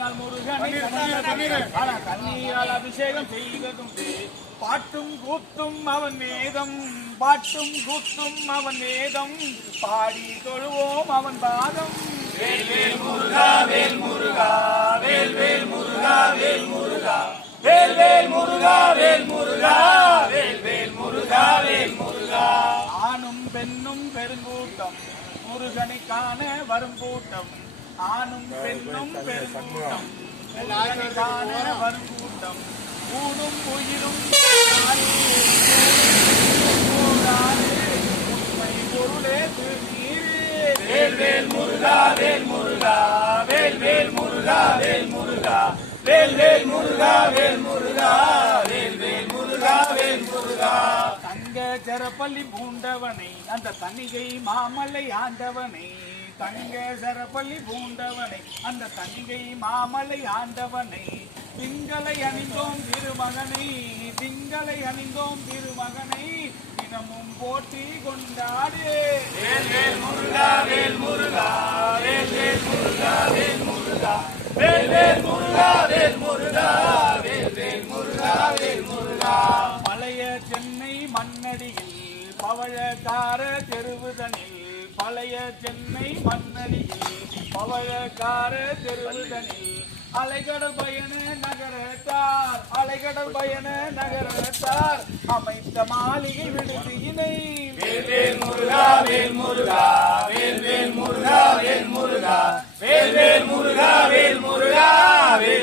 கண்ணியினால் முருகனை கண்ணீரால் அபிஷேகம் செய்வதுண்டு. பாட்டும் கூத்தும் அவன் வேதம், பாட்டும் கூத்தும் அவன் வேதம், பாடி தொழுவோம் அவன் பாதம். வேல்வேல் முருகா வேல் முருகா, வேல்வேல் முருகா வேல் முருகா, வேல்வேல் முருகா வேல் முருகா, வேல்வேல் முருகா வேல் முருகா. ஆணும் பெண்ணும் பெருங்கூட்டம் முருகனை காண வரும் கூட்டம், ஆணும் பெண்ணும் பெருங்கூட்டம் முருகனை காண வரும் கூட்டம். ஊனும் உயிரும் உண்மை பொருளே திருநீரே. வேல்வேல் முருகா வேல் முருகா, வேல்வேல் முருகா வேல் முருகா, வேல்வேல் முருகா வேல் முருகா, வேல்வேல் முருகா வேல் முருகா. தங்க சரப்பள்ளி பூண்டவனை அந்த தணிகை மாமலை ஆண்டவனை, தங்க சரப்பள்ளி பூண்டவனை அந்த தணிகை மாமலை ஆண்டவனை. திங்களை அணிந்தோம் திருமகனை, திங்களை அணிந்தோம் திருமகனை, தினமும் போற்றி கொண்டாடு. வேல்வேல் முருகா வேல் முருகா, வேல்வேல் முருகா வேல் முருகா, வேல்வேல் முருகா வேல் முருகா, வேல்வேல் முருகா வேல் முருகா. பழைய சென்னை மண்ணடியில் பவழக்கார தெருவுதனில், பழைய சென்னை மண்ணடியில் பவழக்கார தெருவுதனில், அலைகடல் பயண நகரத்தார், அலைகடல் பயண நகரத்தார் அமைத்த மாளிகை விடுதியினை. வேல்வேல் முருகா வேல் முருகா, வேல்வேல் முருகா வேல் முருகா, வேல்வேல் முருகா வேல் முருகா, வேல்